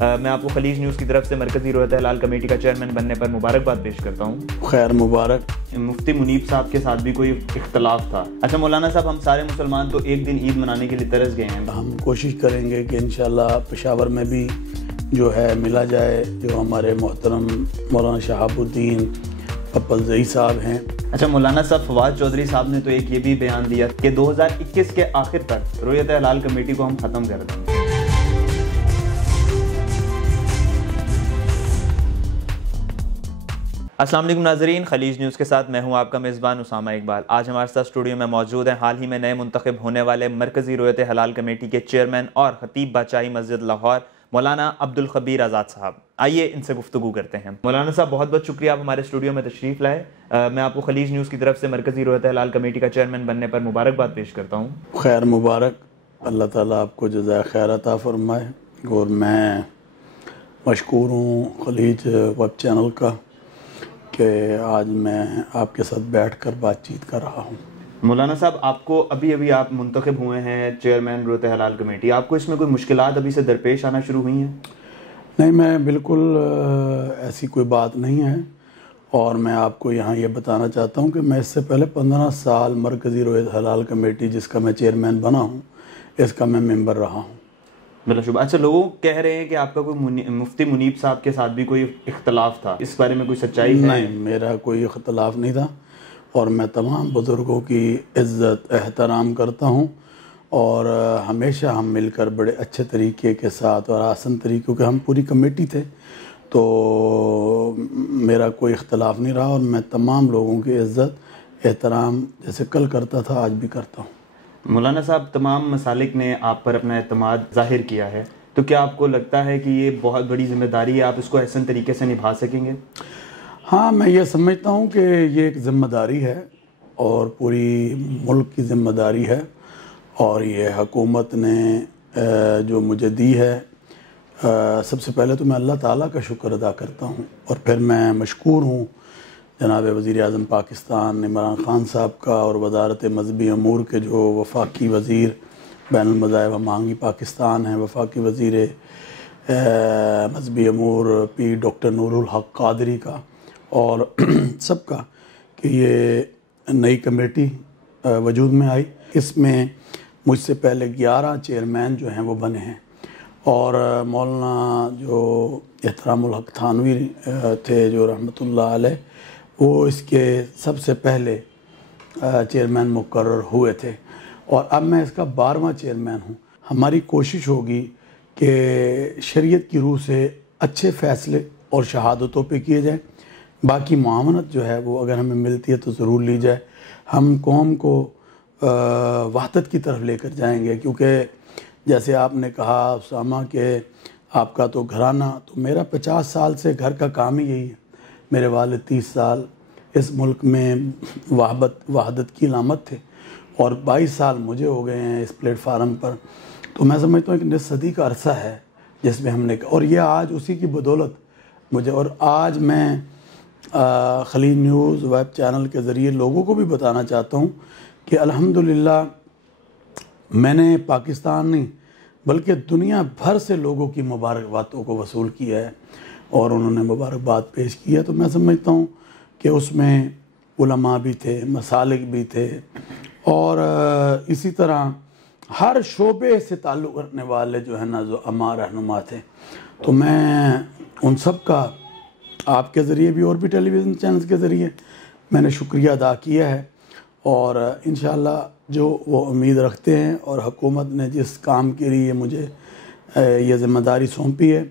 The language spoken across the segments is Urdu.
میں آپ کو خلیج نیوز کی طرف سے مرکزی رویت ہلال کمیٹی کا چیئرمین بننے پر مبارکباد پیش کرتا ہوں۔ خیر مبارک۔ مفتی منیب صاحب کے ساتھ بھی کوئی اختلاف تھا؟ اچھا مولانا صاحب، ہم سارے مسلمان تو ایک دن عید منانے کے لیے ترس گئے ہیں، ہم کوشش کریں گے کہ انشاءاللہ پشاور میں بھی جو ہے ملا جائے، جو ہمارے محترم مولانا شہاب الدین پپلزئی صاحب ہیں۔ اچھا مولانا صاحب، فواد چودھری صاحب نے تو ایک یہ بھی بیان دیا کہ 2021 کے آخر تک رویت ہلال کمیٹی کو ہم ختم کر دیں گے۔ السلام علیکم ناظرین، خلیج نیوز کے ساتھ میں ہوں آپ کا میزبان اسامہ اقبال۔ آج ہمارے ساتھ اسٹوڈیو میں موجود ہیں حال ہی میں نئے منتخب ہونے والے مرکزی رویت ہلال کمیٹی کے چیئرمین اور خطیب بادشاہی مسجد لاہور مولانا عبدالخبیر آزاد صاحب۔ آئیے ان سے گفتگو کرتے ہیں۔ مولانا صاحب، بہت بہت شکریہ آپ ہمارے اسٹوڈیو میں تشریف لائے۔ میں آپ کو خلیج نیوز کی طرف سے مرکزی رویت ہلال کمیٹی کا چیئرمین بننے پر مبارکباد پیش کرتا ہوں۔ خیر مبارک، اللہ تعالیٰ آپ کو جزائے خیر عطا فرمائے، اور میں مشکور ہوں خلیج ویب چینل کا کہ آج میں آپ کے ساتھ بیٹھ کر بات چیت کر رہا ہوں۔ مولانا صاحب، آپ کو ابھی آپ منتخب ہوئے ہیں چیئرمین رویت ہلال کمیٹی، آپ کو اس میں کوئی مشکلات ابھی سے درپیش آنا شروع ہوئی ہیں؟ نہیں، میں بالکل ایسی کوئی بات نہیں ہے، اور میں آپ کو یہاں یہ بتانا چاہتا ہوں کہ میں اس سے پہلے 15 سال مرکزی رویت ہلال کمیٹی جس کا میں چیئرمین بنا ہوں، اس کا میں ممبر رہا ہوں۔ بلا شبہ۔ اچھا، لوگوں کہہ رہے ہیں کہ آپ کا کوئی مفتی منیب صاحب کے ساتھ بھی کوئی اختلاف تھا، اس بارے میں کوئی سچائی ہے؟ نہیں، میرا کوئی اختلاف نہیں تھا، اور میں تمام بزرگوں کی عزت احترام کرتا ہوں، اور ہمیشہ ہم مل کر بڑے اچھے طریقے کے ساتھ اور آسن طریقوں کے ہم پوری کمیٹی تھے، تو میرا کوئی اختلاف نہیں رہا، اور میں تمام لوگوں کی عزت احترام جیسے کل کرتا تھا آج بھی کرتا ہوں۔ مولانا صاحب، تمام مسالک نے آپ پر اپنا اعتماد ظاہر کیا ہے، تو کیا آپ کو لگتا ہے کہ یہ بہت بڑی ذمہ داری ہے، آپ اس کو احسن طریقے سے نبھا سکیں گے؟ ہاں، میں یہ سمجھتا ہوں کہ یہ ایک ذمہ داری ہے، اور پوری ملک کی ذمہ داری ہے، اور یہ حکومت نے جو مجھے دی ہے، سب سے پہلے تو میں اللہ تعالیٰ کا شکر ادا کرتا ہوں، اور پھر میں مشکور ہوں جناب وزیر اعظم پاکستان عمران خان صاحب کا، اور وزارت مذہبی امور کے جو وفاقی وزیر بین المذاہب ہمانگی پاکستان ہیں، وفاقی وزیر مذہبی امور ڈاکٹر نور الحق قادری کا، اور سب کا، کہ یہ نئی کمیٹی وجود میں آئی۔ اس میں مجھ سے پہلے 11 چیئرمین جو ہیں وہ بنے ہیں، اور مولانا جو احترام الحق تھانوی تھے جو رحمۃ اللہ علیہ، وہ اس کے سب سے پہلے چیئرمین مقرر ہوئے تھے، اور اب میں اس کا 12واں چیئرمین ہوں۔ ہماری کوشش ہوگی کہ شریعت کی روح سے اچھے فیصلے اور شہادتوں پہ کیے جائیں، باقی معاونت جو ہے وہ اگر ہمیں ملتی ہے تو ضرور لی جائے۔ ہم قوم کو وحدت کی طرف لے کر جائیں گے، کیونکہ جیسے آپ نے کہا اسامہ کہ آپ کا تو گھرانہ، تو میرا 50 سال سے گھر کا کام ہی یہی ہے۔ میرے والد 30 سال اس ملک میں وحدت کی علامت تھے، اور 22 سال مجھے ہو گئے ہیں اس پلیٹ فارم پر، تو میں سمجھتا ہوں کہ نصف صدی کا عرصہ ہے جس میں ہم نے، اور یہ آج اسی کی بدولت مجھے، اور آج میں خلیج نیوز ویب چینل کے ذریعے لوگوں کو بھی بتانا چاہتا ہوں کہ الحمدللہ میں نے پاکستان نہیں بلکہ دنیا بھر سے لوگوں کی مبارکبادوں کو وصول کیا ہے، اور انہوں نے مبارکباد پیش کی ہے، تو میں سمجھتا ہوں کہ اس میں علماء بھی تھے، مسالک بھی تھے، اور اسی طرح ہر شعبے سے تعلق رکھنے والے جو ہے نا علماء رہنما تھے، تو میں ان سب کا آپ کے ذریعے بھی اور بھی ٹیلی ویژن چینلز کے ذریعے میں نے شکریہ ادا کیا ہے، اور انشاءاللہ جو وہ امید رکھتے ہیں، اور حکومت نے جس کام کے لیے مجھے یہ ذمہ داری سونپی ہے،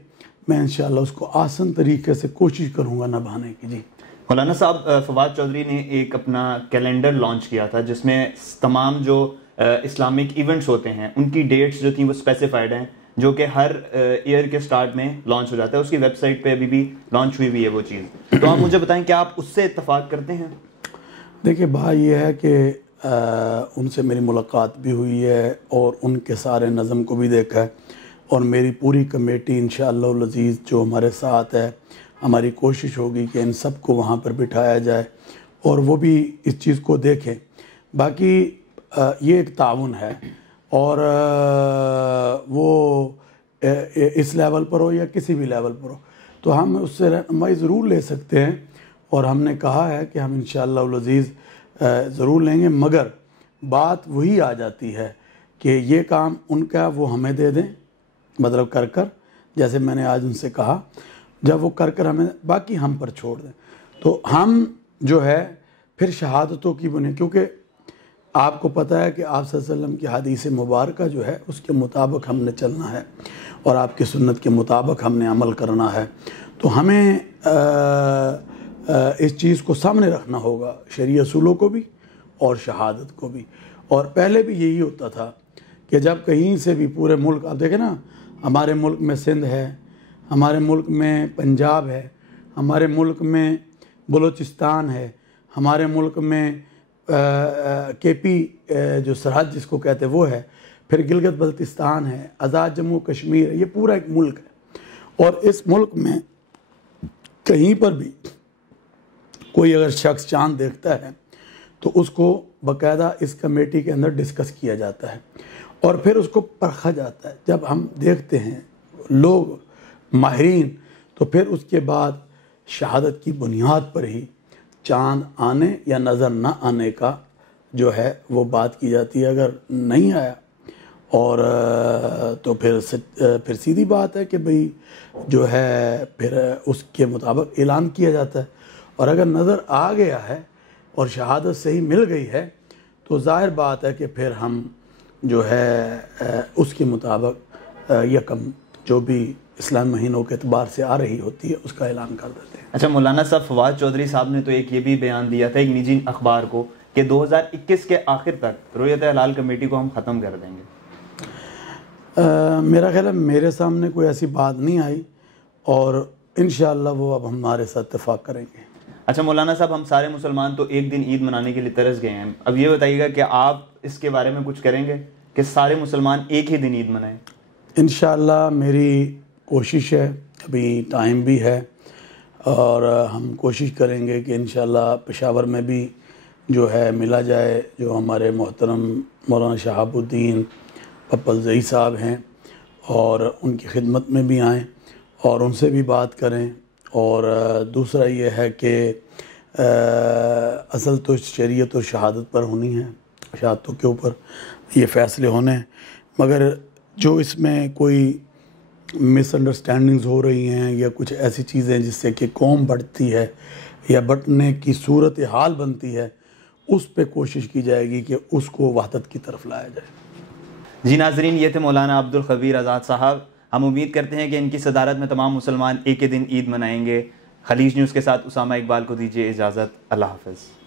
میں انشاءاللہ اس کو آسان طریقے سے کوشش کروں گا نبھانے کی۔ جی مولانا صاحب، فواد چودھری نے ایک اپنا کیلنڈر لانچ کیا تھا جس میں تمام جو اسلامک ایونٹس ہوتے ہیں ان کی ڈیٹس جو تھیں وہ اسپیسیفائڈ ہیں، جو کہ ہر ایئر کے سٹارٹ میں لانچ ہو جاتا ہے۔ اس کی ویب سائٹ پہ ابھی بھی لانچ ہوئی ہے وہ چیز، تو آپ مجھے بتائیں کیا آپ اس سے اتفاق کرتے ہیں؟ دیکھیے بات یہ ہے کہ ان سے میری ملاقات بھی ہوئی ہے، اور ان کے سارے نظم کو بھی دیکھا ہے، اور میری پوری کمیٹی انشاءاللہ العزیز جو ہمارے ساتھ ہے، ہماری کوشش ہوگی کہ ان سب کو وہاں پر بٹھایا جائے، اور وہ بھی اس چیز کو دیکھیں۔ باقی یہ ایک تعاون ہے، اور وہ اس لیول پر ہو یا کسی بھی لیول پر ہو، تو ہم اس سے رہنمائی ضرور لے سکتے ہیں، اور ہم نے کہا ہے کہ ہم انشاءاللہ العزیز ضرور لیں گے، مگر بات وہی آ جاتی ہے کہ یہ کام ان کا وہ ہمیں دے دیں، مطلب کر جیسے میں نے آج ان سے کہا، جب وہ کر ہمیں باقی ہم پر چھوڑ دیں، تو ہم جو ہے پھر شہادتوں کی بنیاد، کیونکہ آپ کو پتہ ہے کہ آپ صلی اللہ علیہ وسلم کی حدیث مبارکہ جو ہے اس کے مطابق ہم نے چلنا ہے، اور آپ کی سنت کے مطابق ہم نے عمل کرنا ہے، تو ہمیں اس چیز کو سامنے رکھنا ہوگا، شرعی اصولوں کو بھی اور شہادت کو بھی۔ اور پہلے بھی یہی ہوتا تھا کہ جب کہیں سے بھی پورے ملک، آپ دیکھیں نا، ہمارے ملک میں سندھ ہے، ہمارے ملک میں پنجاب ہے، ہمارے ملک میں بلوچستان ہے، ہمارے ملک میں کے پی جو سرحد جس کو کہتے ہیں وہ ہے، پھر گلگت بلتستان ہے، آزاد جموں کشمیر ہے، یہ پورا ایک ملک ہے، اور اس ملک میں کہیں پر بھی کوئی اگر شخص چاند دیکھتا ہے تو اس کو باقاعدہ اس کمیٹی کے اندر ڈسکس کیا جاتا ہے، اور پھر اس کو پرکھا جاتا ہے۔ جب ہم دیکھتے ہیں لوگ ماہرین، تو پھر اس کے بعد شہادت کی بنیاد پر ہی چاند آنے یا نظر نہ آنے کا جو ہے وہ بات کی جاتی ہے۔ اگر نہیں آیا اور تو پھر سیدھی بات ہے کہ بھئی جو ہے پھر اس کے مطابق اعلان کیا جاتا ہے، اور اگر نظر آ گیا ہے اور شہادت صحیح مل گئی ہے تو ظاہر بات ہے کہ پھر ہم جو ہے اس کے مطابق یکم جو بھی اسلام مہینوں کے اعتبار سے آ رہی ہوتی ہے اس کا اعلان کر دیتے ہیں۔ اچھا مولانا صاحب، فواد چودھری صاحب نے تو ایک یہ بھی بیان دیا تھا ایک نجی اخبار کو کہ 2021 کے آخر تک رؤیت ہلال کمیٹی کو ہم ختم کر دیں گے۔ میرا خیال ہے میرے سامنے کوئی ایسی بات نہیں آئی، اور انشاءاللہ وہ اب ہمارے ساتھ اتفاق کریں گے۔ اچھا مولانا صاحب، ہم سارے مسلمان تو ایک دن عید منانے کے لیے ترس گئے ہیں، اب یہ بتائیے گا کہ آپ اس کے بارے میں کچھ کریں گے کہ سارے مسلمان ایک ہی دن عید منائیں؟ انشاءاللہ میری کوشش ہے، ابھی ٹائم بھی ہے، اور ہم کوشش کریں گے کہ انشاءاللہ پشاور میں بھی جو ہے ملا جائے، جو ہمارے محترم مولانا شہاب الدین پپل صاحب ہیں، اور ان کی خدمت میں بھی آئیں اور ان سے بھی بات کریں۔ اور دوسرا یہ ہے کہ اصل تو شریعت و شہادت پر ہونی ہے، شہادتوں کے اوپر یہ فیصلے ہونے ہیں، مگر جو اس میں کوئی مس انڈرسٹینڈنگز ہو رہی ہیں یا کچھ ایسی چیزیں جس سے کہ قوم بڑھتی ہے یا بٹنے کی صورت حال بنتی ہے، اس پہ کوشش کی جائے گی کہ اس کو وحدت کی طرف لایا جائے۔ جی ناظرین، یہ تھے مولانا عبدالخبیر آزاد صاحب۔ ہم امید کرتے ہیں کہ ان کی صدارت میں تمام مسلمان ایک ہی دن عید منائیں گے۔ خلیج نیوز کے ساتھ اسامہ اقبال کو دیجیے اجازت۔ اللہ حافظ۔